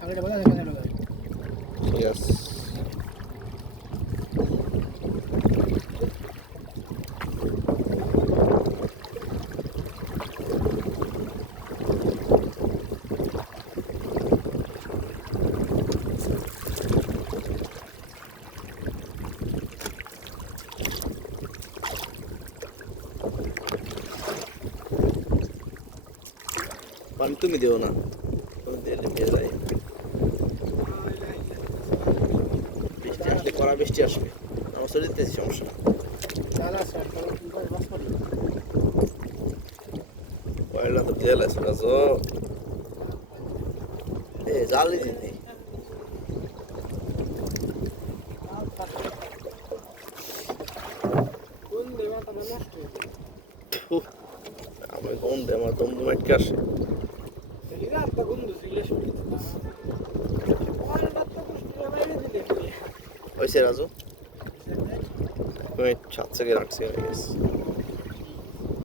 આગળ બધા સમજણ વગર યસ పంతొమ్మిది అవునా কড়া বৃষ্টি আসবে। আমার শরীর দিতেছি সমস্যা। পয়লা তো তেল আছে এ, জালি আমার দম দম আটকে আসে। হয়েছে রাজু? থেকে রাখছি হয়ে গেছে